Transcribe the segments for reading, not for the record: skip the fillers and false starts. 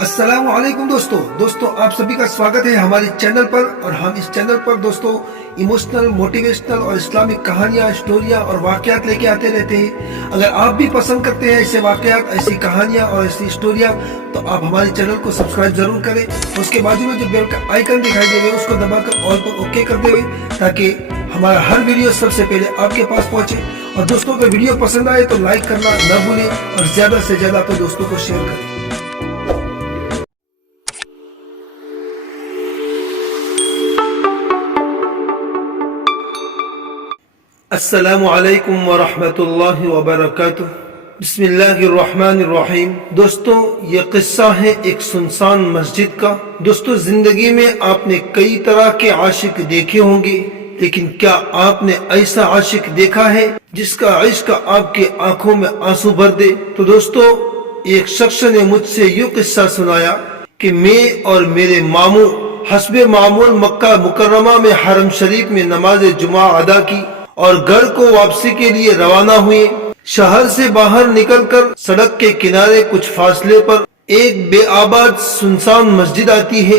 अस्सलाम वालेकुम दोस्तों आप सभी का स्वागत है हमारे चैनल पर। और हम इस चैनल पर दोस्तों इमोशनल, मोटिवेशनल और इस्लामिक कहानियाँ, स्टोरियाँ और वाक़यात लेके आते रहते हैं। अगर आप भी पसंद करते हैं ऐसे वाक़यात, ऐसी कहानियाँ और ऐसी स्टोरियाँ, तो आप हमारे चैनल को सब्सक्राइब जरूर करें। उसके बाजू में जो बेल का आइकन दिखाई दे रहा है उसको दबाकर ऑल पर ओके कर देवे, ताकि हमारा हर वीडियो सबसे पहले आपके पास पहुँचे। और दोस्तों अगर वीडियो पसंद आए तो लाइक करना न भूलें और ज़्यादा से ज़्यादा अपने दोस्तों को शेयर करें। अस्सलामु अलैकुम व रहमतुल्लाहि व बरकातुहू। बिस्मिल्लाहिर्रहमानिर्रहीम। दोस्तों ये किस्सा है एक सुनसान मस्जिद का। दोस्तों जिंदगी में आपने कई तरह के आशिक देखे होंगे, लेकिन क्या आपने ऐसा आशिक देखा है जिसका इश्क आपके आंखों में आंसू भर दे? तो दोस्तों एक शख्स ने मुझसे यूं किस्सा सुनाया कि मैं और मेरे मामू हस्बे मामूल मक्का मुकर्रमा में हरम शरीफ में नमाज जुमा अदा की और घर को वापसी के लिए रवाना हुए। शहर से बाहर निकलकर सड़क के किनारे कुछ फासले पर एक बेआबाद सुनसान मस्जिद आती है।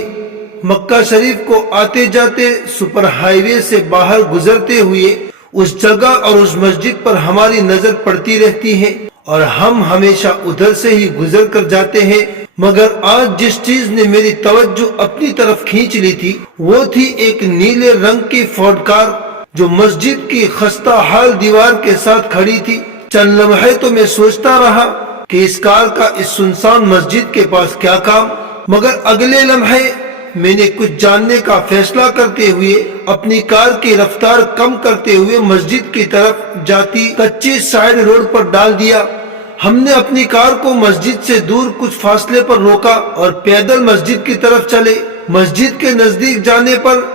मक्का शरीफ को आते जाते सुपर हाईवे से बाहर गुजरते हुए उस जगह और उस मस्जिद पर हमारी नजर पड़ती रहती है और हम हमेशा उधर से ही गुजर कर जाते हैं। मगर आज जिस चीज ने मेरी तवज्जो अपनी तरफ खींच ली थी वो थी एक नीले रंग की फोर्ड कार जो मस्जिद की खस्ता हाल दीवार के साथ खड़ी थी। चंद लम्हे तो मैं सोचता रहा कि इस कार का इस सुनसान मस्जिद के पास क्या काम, मगर अगले लम्हे मैंने कुछ जानने का फैसला करते हुए अपनी कार की रफ्तार कम करते हुए मस्जिद की तरफ जाती कच्ची साइड रोड पर डाल दिया। हमने अपनी कार को मस्जिद से दूर कुछ फासले पर रोका और पैदल मस्जिद की तरफ चले। मस्जिद के नजदीक जाने पर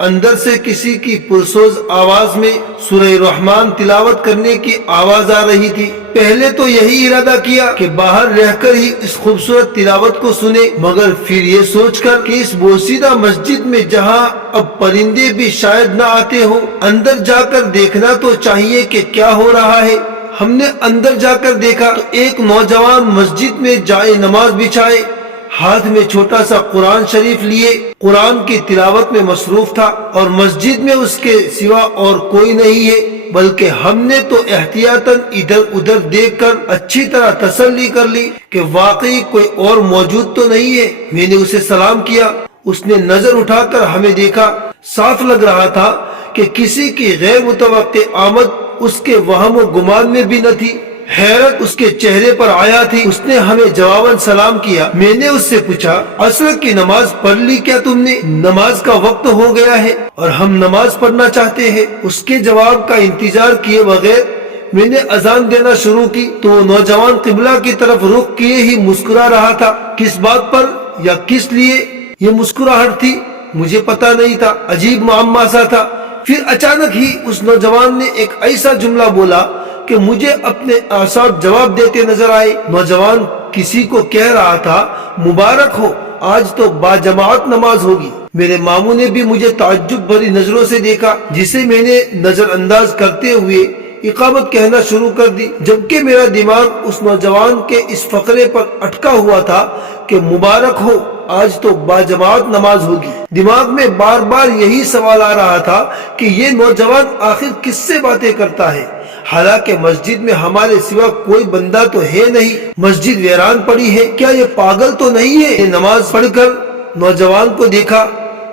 अंदर से किसी की पुरसोज आवाज में सूरह रहमान तिलावत करने की आवाज आ रही थी। पहले तो यही इरादा किया कि बाहर रहकर ही इस खूबसूरत तिलावत को सुने, मगर फिर ये सोचकर कि इस बोसीदा मस्जिद में जहां अब परिंदे भी शायद न आते हो, अंदर जाकर देखना तो चाहिए कि क्या हो रहा है। हमने अंदर जाकर देखा तो एक नौजवान मस्जिद में जाए नमाज बिछाए हाथ में छोटा सा कुरान शरीफ लिए कुरान की तिलावत में मसरूफ था और मस्जिद में उसके सिवा और कोई नहीं है। बल्कि हमने तो एहतियातन इधर उधर देखकर अच्छी तरह तसल्ली कर ली कि वाकई कोई और मौजूद तो नहीं है। मैंने उसे सलाम किया। उसने नजर उठाकर हमें देखा। साफ लग रहा था कि किसी की गैर मुतवक्के आमद उसके वहम व गुमान में भी न थी। हैरत उसके चेहरे पर आया थी। उसने हमें जवाबन सलाम किया। मैंने उससे पूछा, असर की नमाज पढ़ ली क्या तुमने? नमाज का वक्त हो गया है और हम नमाज पढ़ना चाहते हैं। उसके जवाब का इंतजार किए बगैर मैंने अजान देना शुरू की तो नौजवान किबला की तरफ रुख किए ही मुस्कुरा रहा था। किस बात पर या किस लिए ये मुस्कुराहट थी मुझे पता नहीं था। अजीब मामला सा था। फिर अचानक ही उस नौजवान ने एक ऐसा जुमला बोला कि मुझे अपने आसाब जवाब देते नजर आए। नौजवान किसी को कह रहा था, मुबारक हो, आज तो बाजमात नमाज होगी। मेरे मामू ने भी मुझे ताज्जुब भरी नजरों से देखा, जिसे मैंने नजरअंदाज करते हुए इकामत कहना शुरू कर दी, जबकि मेरा दिमाग उस नौजवान के इस फकरे पर अटका हुआ था कि मुबारक हो, आज तो बाजमात नमाज होगी। दिमाग में बार बार यही सवाल आ रहा था कि ये नौजवान आखिर किससे बातें करता है। हालांकि मस्जिद में हमारे सिवा कोई बंदा तो है नहीं। मस्जिद वीरान पड़ी है। क्या ये पागल तो नहीं है? नमाज पढ़कर नौजवान को देखा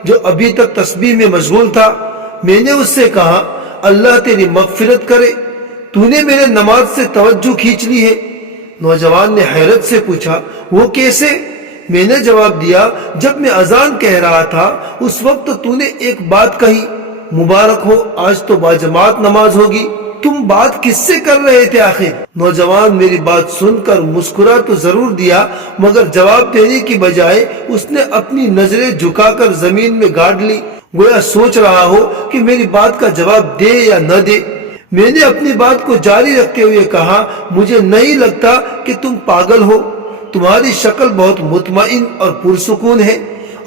जो अभी तक तस्बीह में मशगूल था। मैंने उससे कहा, अल्लाह तेरी मगफिरत करे, तूने मेरे नमाज से तवज्जो खींच ली है। नौजवान ने हैरत से पूछा, वो कैसे? मैंने जवाब दिया, जब मैं अजान कह रहा था उस वक्त तूने एक बात कही, मुबारक हो, आज तो बाजमात नमाज होगी। तुम बात किससे कर रहे थे आखिर? नौजवान मेरी बात सुनकर मुस्कुरा तो जरूर दिया, मगर जवाब देने की बजाय उसने अपनी नजरें झुकाकर जमीन में गाड़ ली, गोया सोच रहा हो कि मेरी बात का जवाब दे या न दे। मैंने अपनी बात को जारी रखते हुए कहा, मुझे नहीं लगता कि तुम पागल हो। तुम्हारी शक्ल बहुत मुतमईन और पुरसुकून है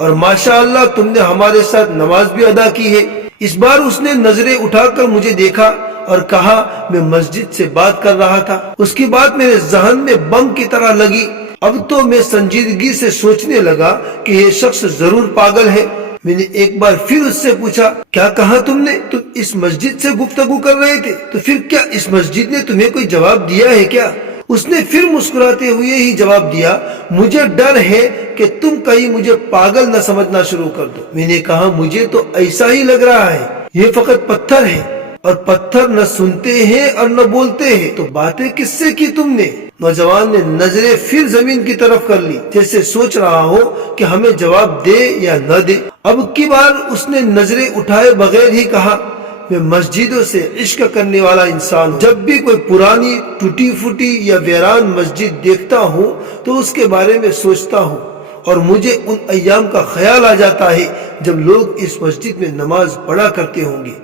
और माशाअल्लाह तुमने हमारे साथ नमाज भी अदा की है। इस बार उसने नजरें उठाकर मुझे देखा और कहा, मैं मस्जिद से बात कर रहा था। उसकी बात मेरे जहन में बम की तरह लगी। اب تو میں سنجیدگی سے سوچنے لگا کہ یہ شخص ضرور پاگل ہے۔ میں نے ایک بار پھر اس سے پوچھا، کیا کہا تم نے؟ تم اس مسجد سے گفتگو کر رہے تھے، تو پھر کیا اس مسجد نے تمہیں کوئی جواب دیا ہے کیا؟ اس نے پھر مسکراتے ہوئے ہی جواب دیا، مجھے ڈر ہے کہ تم کہیں مجھے پاگل نہ سمجھنا شروع کر دو۔ میں نے کہا، مجھے تو ایسا ہی لگ رہا ہے، یہ فقط پتھر ہے، اور پتھر نہ سنتے ہیں اور نہ بولتے ہیں، تو باتیں کس سے کی تم نے؟ نوجوان نے نظریں پھر زمین کی طرف کر لی، جیسے سوچ رہا ہو کہ ہمیں جواب دے یا نہ دے۔ اب کی بار اس نے نظریں اٹھائے بغیر ہی کہا، میں مسجدوں سے عشق کرنے والا انسان ہوں۔ جب بھی کوئی پرانی ٹوٹی پھوٹی یا ویران مسجد دیکھتا ہوں تو اس کے بارے میں سوچتا ہوں، اور مجھے ان ایام کا خیال آ جاتا ہے جب لوگ اس مسجد میں نماز پڑھا کرتے ہوں گے۔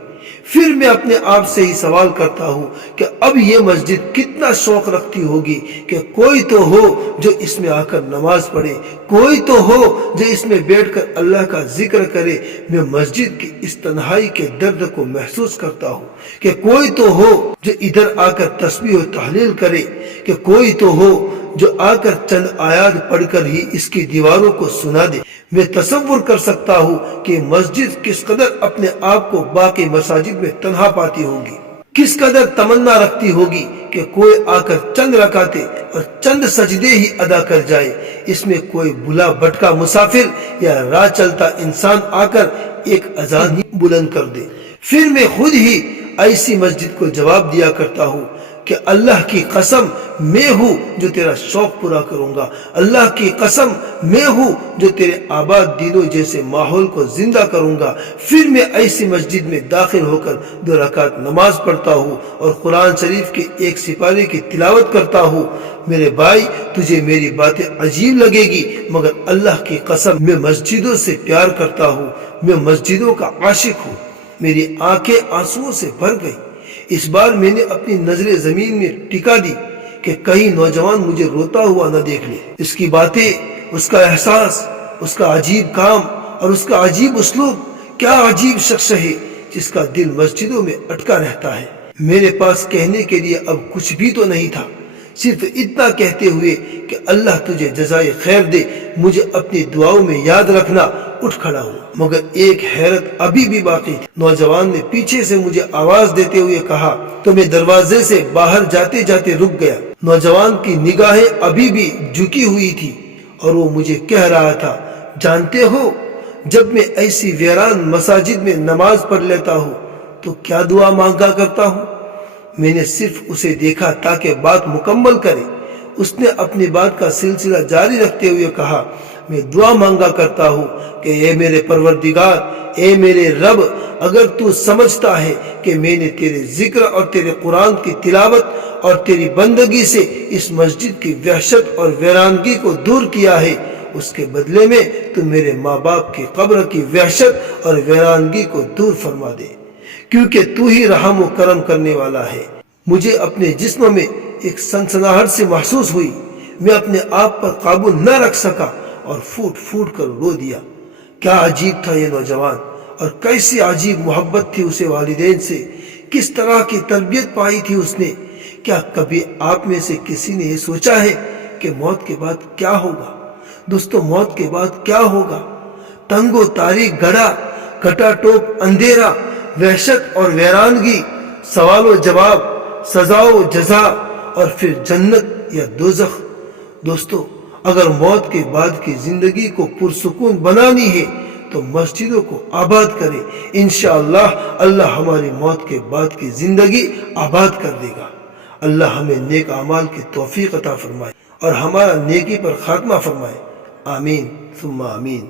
پھر میں اپنے آپ سے ہی سوال کرتا ہوں کہ اب یہ مسجد کتنا شوق رکھتی ہوگی کہ کوئی تو ہو جو اس میں آ کر نماز پڑھے، کوئی تو ہو جو اس میں بیٹھ کر اللہ کا ذکر کرے۔ میں مسجد کی اس تنہائی کے درد کو محسوس کرتا ہوں کہ کوئی تو ہو جو ادھر آ کر تسبیح و تحلیل کرے، کہ کوئی تو ہو جو آ کر چند آیات پڑھ کر ہی اس کی دیواروں کو سنا دے۔ میں تصور کر سکتا ہوں کہ مسجد کس قدر اپنے آپ کو باقی مساجد میں تنہا پاتی ہوگی، کس قدر تمنا رکھتی ہوگی کہ کوئی آ کر چند رکعتیں اور چند سجدے ہی ادا کر جائے۔ اس میں کوئی بھولا بھٹکا مسافر یا راہ چلتا انسان آ کر ایک اذان ہی بلند کر دے۔ پھر میں خود ہی ایسی مسجد کو جواب دیا کرتا ہوں کہ اللہ کی قسم میں ہوں جو تیرا شوق پورا کروں گا، اللہ کی قسم میں ہوں جو تیرے آباد دینوں جیسے ماحول کو زندہ کروں گا۔ پھر میں ایسی مسجد میں داخل ہو کر 2 رکعت نماز پڑھتا ہوں اور قرآن شریف کے ایک سپارے کی تلاوت کرتا ہوں۔ میرے بھائی، تجھے میری باتیں عجیب لگے گی، مگر اللہ کی قسم میں مسجدوں سے پیار کرتا ہوں، میں مسجدوں کا عاشق ہوں۔ میری آنکھیں آنسوؤں سے بھر گئی۔ اس بار میں نے اپنی نظریں زمین میں ٹکا دی کہ کہیں نوجوان مجھے روتا ہوا نہ دیکھ لے۔ اس کی باتیں، اس کا احساس، اس کا عجیب کام اور اس کا عجیب اسلوب، کیا عجیب شخص ہے جس کا دل مسجدوں میں اٹکا رہتا ہے۔ میرے پاس کہنے کے لیے اب کچھ بھی تو نہیں تھا، صرف اتنا کہتے ہوئے کہ اللہ تجھے جزائے خیر دے، مجھے اپنی دعاؤں میں یاد رکھنا، اٹھ کھڑا ہوں۔ مگر ایک حیرت ابھی بھی باقی تھی۔ نوجوان نے پیچھے سے مجھے آواز دیتے ہوئے کہا تو میں دروازے سے باہر جاتے جاتے رک گیا۔ نوجوان کی نگاہیں ابھی بھی جھکی ہوئی تھی اور وہ مجھے کہہ رہا تھا، جانتے ہو جب میں ایسی ویران مساجد میں نماز پڑھ لیتا ہوں تو کیا دعا مانگا کرتا ہوں؟ میں نے صرف اسے دیکھا تاکہ بات مکمل کرے۔ اس نے اپنی بات کا سلسلہ جاری رکھتے ہوئے کہا، میں دعا مانگا کرتا ہوں کہ اے میرے پروردگار، اے میرے رب، اگر تو سمجھتا ہے کہ میں نے تیرے ذکر اور تیرے قرآن کی تلاوت اور تیری بندگی سے اس مسجد کی وحشت اور ویرانگی کو دور کیا ہے، اس کے بدلے میں تو میرے ماں باپ کی قبر کی وحشت اور ویرانگی کو دور فرما دے، کیونکہ تو ہی رحم و کرم کرنے والا ہے۔ مجھے اپنے جسم میں ایک سنسناہٹ سے محسوس ہوئی، میں اپنے آپ پر قابو نہ رکھ سکا اور پھوٹ پھوٹ کر رو دیا۔ کیا عجیب تھا یہ نوجوان، اور کیسی عجیب محبت تھی اسے والدین سے، کس طرح کی تربیت پائی تھی اس نے۔ کیا کبھی آپ میں سے کسی نے یہ سوچا ہے کہ موت کے بعد کیا ہوگا؟ دوستو، موت کے بعد کیا ہوگا؟ تنگ و تاریک گڑھا، کھٹا ٹوپ اندھیرا، وحشت اور ویرانگی، سوال و جواب، سزا و جزا، اور پھر جنت یا دوزخ۔ دوستو، اگر موت کے بعد کی زندگی کو پرسکون بنانی ہے تو مسجدوں کو آباد کرے۔ انشاءاللہ اللہ ہماری موت کے بعد کی زندگی آباد کر دے گا۔ اللہ ہمیں نیک اعمال کی توفیق عطا فرمائے اور ہمارا نیکی پر خاتمہ فرمائے۔ آمین ثم آمین۔